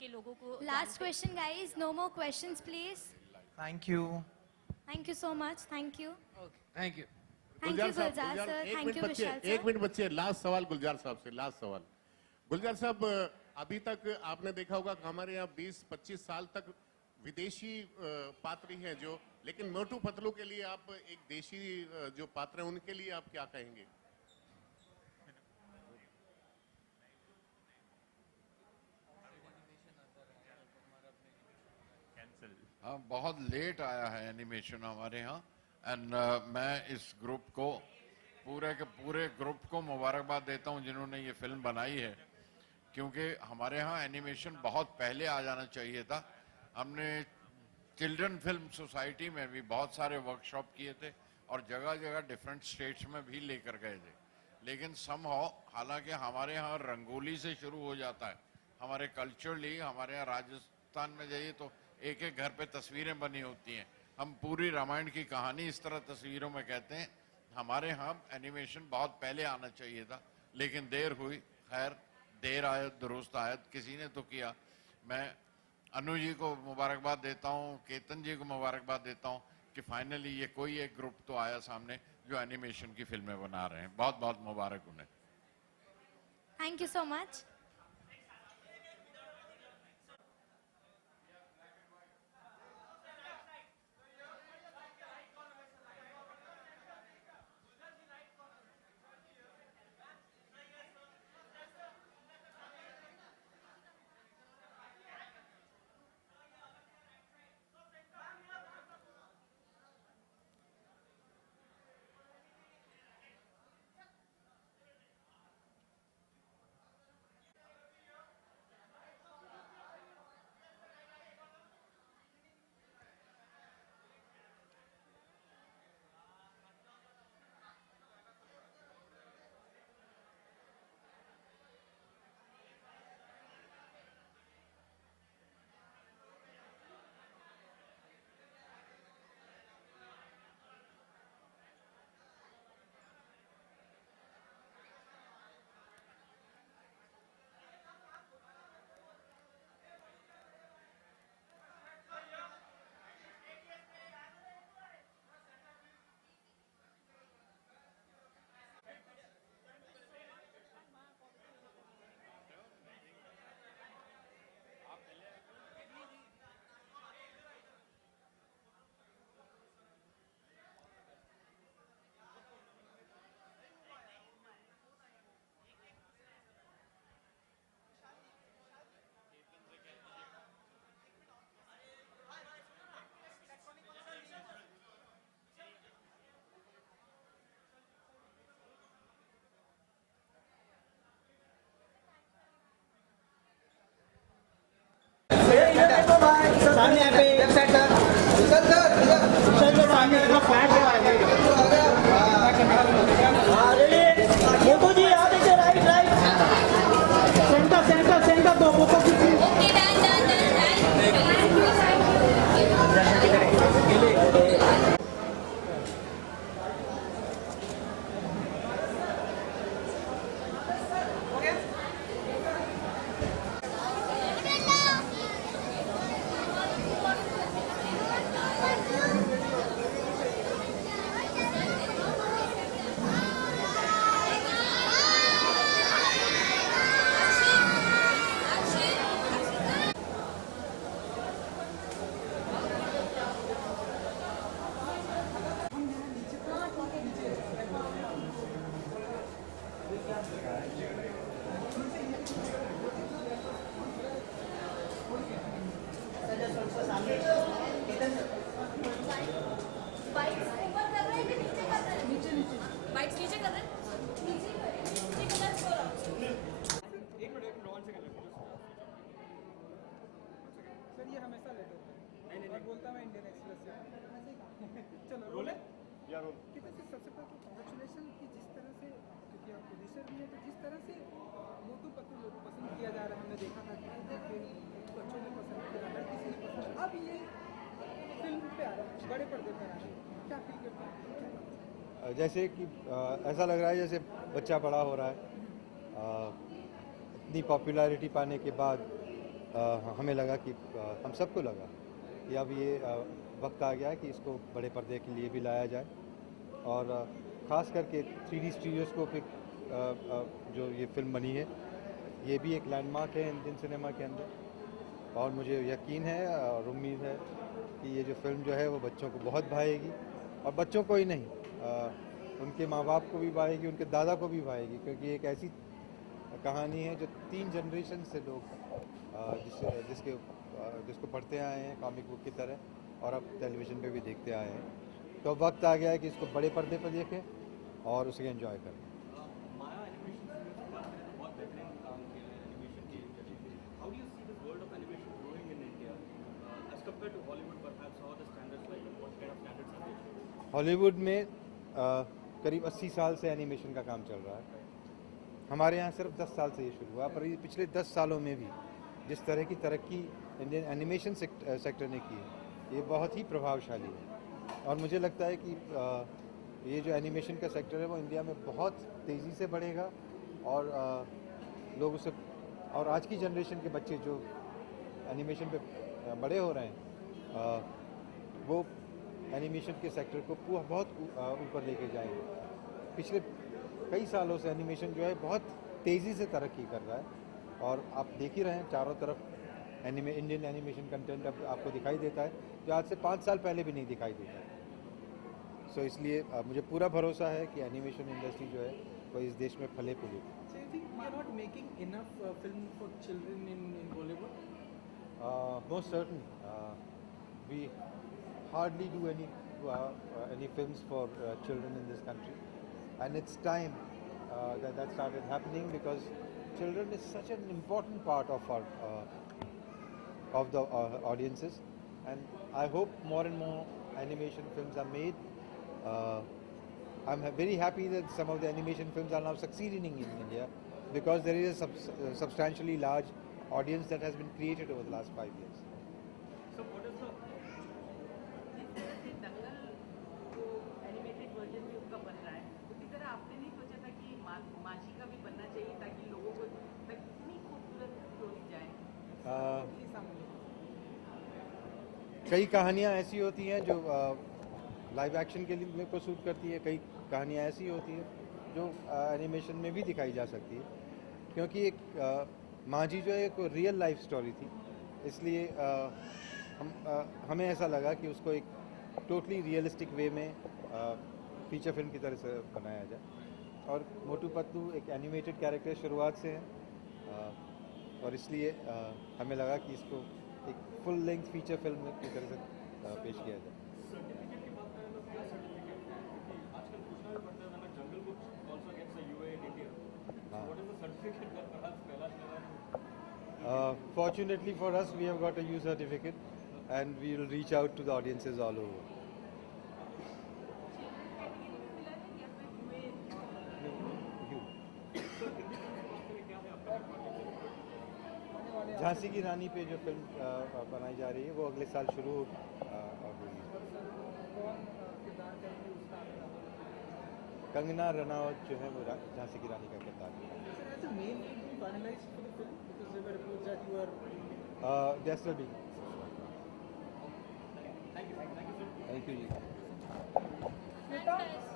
के लोगों को। Last question, guys. No more questions, please. Thank you. Thank you so much. Thank you. Thank you. Thank you, Gulzar sir. Thank you, Vishal sir. एक minute बच्चे, last सवाल गुलजार साहब से, last सवाल। गुलजार साहब, अभी तक आपने देखा होगा कि हमारे यहाँ 20-25 साल तक विदेशी पात्र ही हैं जो, लेकिन मोटू पतलू के लिए आप एक देशी जो पात्र हैं उनके लिए आप क्या कहेंगे? हाँ, बहुत लेट आया है एनिमेशन हमारे यहाँ एंड मैं इस ग्रुप को पूरे के पूरे ग्रुप को मुबारकबाद देता हूँ जिन्होंने ये फिल्म बनाई है, क्योंकि हमारे यहाँ एनिमेशन बहुत पहले आ जाना चाहिए था। हमने चिल्ड्रन फिल्म सोसाइटी में भी बहुत सारे वर्कशॉप किए थे और जगह जगह डिफरेंट स्टेट्स में भी लेकर गए थे, लेकिन समहाउ हालांकि हमारे यहाँ रंगोली से शुरू हो जाता है, हमारे कल्चरली हमारे यहाँ राजस्थान में जाइए तो एक एक घर पे तस्वीरें बनी होती हैं, हम पूरी रामायण की कहानी इस तरह तस्वीरों में कहते हैं। हमारे यहाँ एनिमेशन बहुत पहले आना चाहिए था, लेकिन देर हुई। खैर, देर आए दुरुस्त आयत, किसी ने तो किया। मैं अनु जी को मुबारकबाद देता हूँ, केतन जी को मुबारकबाद देता हूँ कि फाइनली ये कोई एक ग्रुप तो आया सामने जो एनिमेशन की फिल्में बना रहे हैं। बहुत बहुत मुबारक उन्हें। Thank you so much. सामने पे लेफ्ट साइड सर सामने का फ्लैट मोटू जी आ देखिए, right right centre centre centre दो फोटो खींचिए। ओके डन डन जैसे कि ऐसा लग रहा है जैसे बच्चा बड़ा हो रहा है। इतनी पॉपुलैरिटी पाने के बाद हमें लगा कि हम सबको लगा कि अब ये वक्त आ गया है कि इसको बड़े पर्दे के लिए भी लाया जाए और ख़ास करके 3D स्टीरियोस्कोपिक जो ये फिल्म बनी है ये भी एक लैंडमार्क है इंडियन सिनेमा के अंदर और मुझे यकीन है और उम्मीद है कि ये जो फिल्म जो है वो बच्चों को बहुत भाएगी और बच्चों को ही नहीं उनके माँ बाप को भी भाएगी, उनके दादा को भी भाएगी, क्योंकि एक ऐसी कहानी है जो 3 जनरेशन से लोग जिसको पढ़ते आए हैं कॉमिक बुक की तरह और अब टेलीविज़न पे भी देखते आए हैं। तो वक्त आ गया है कि इसको बड़े पर्दे पर देखें और उसे एंजॉय करें। माया एनिमेशन स्टूडियो की बात करें तो बहुत बेहतरीन काम किया है एनिमेशन के लिए। How do you see this world of animation growing in India as compared to Hollywood perhaps how the standards like what kind of standards are there? Hollywood में करीब 80 साल से एनिमेशन का काम चल रहा है। हमारे यहाँ सिर्फ 10 साल से ये शुरू हुआ, पर ये पिछले 10 सालों में भी जिस तरह की तरक्की इंडियन एनिमेशन सेक्टर ने की है ये बहुत ही प्रभावशाली है और मुझे लगता है कि ये जो एनिमेशन का सेक्टर है वो इंडिया में बहुत तेज़ी से बढ़ेगा और लोग उसे और आज की जनरेशन के बच्चे जो एनिमेशन पे बड़े हो रहे हैं वो एनिमेशन के सेक्टर को बहुत ऊपर लेके जाएंगे। पिछले कई सालों से एनिमेशन जो है बहुत तेज़ी से तरक्की कर रहा है और आप देख ही रहे हैं चारों तरफ इंडियन एनिमेशन कंटेंट अब आपको दिखाई देता है जो आज से 5 साल पहले भी नहीं दिखाई देता है। सो इसलिए मुझे पूरा भरोसा है कि एनिमेशन इंडस्ट्री जो है वो इस देश में फले फूले। So you think we are not making enough film for children in Bollywood? Most certain. We hardly do any films for children in this country, and it's time that started happening because children is such an important part of the audiences, and I hope more and more animation films are made. I'm very happy that some of the animation films are now succeeding in India because there is a substantially large audience that has been created over the last 5 years. So what is the जिस तरह से दंगल जो animated version भी उसका बन रहा है उसी तरह आपने नहीं सोचा था कि माची का भी बनना चाहिए ताकि लोगों को तक इतनी खूबसूरत स्टोरी जाए? कई कहानियाँ ऐसी होती हैं जो लाइव एक्शन के लिए को सूट करती है, कई कहानियाँ ऐसी होती हैं जो एनिमेशन में भी दिखाई जा सकती है, क्योंकि एक मांझी जो है एक रियल लाइफ स्टोरी थी, इसलिए हमें ऐसा लगा कि उसको एक टोटली रियलिस्टिक वे में फीचर फिल्म की तरह से बनाया जाए। और मोटू पतलू एक एनिमेटेड कैरेक्टर शुरुआत से है और इसलिए हमें लगा कि इसको एक फुल लेंथ फीचर फिल्म की तरह से पेश किया जाए। सर्टिफिकेट की बात करें तो क्या सर्टिफिकेट है? क्योंकि आजकल पूछना भी पड़ता है ना, jungle book also gets a UA in India. What is the certificate that perhaps Kailash Kheran? Fortunately for us, we have got a U certificate, and we will reach out to the audiences all over. Jhansi की रानी पे जो film बनाई जा रही है वो अगले साल शुरू होगी। कंगना रनावत जो है वो झांसी की रानी का किरदार है। Has the main lead been finalized for the film? Because there were reports that you are. They're still being. Thank you. Thank you, sir. Thank you. Thanks, guys.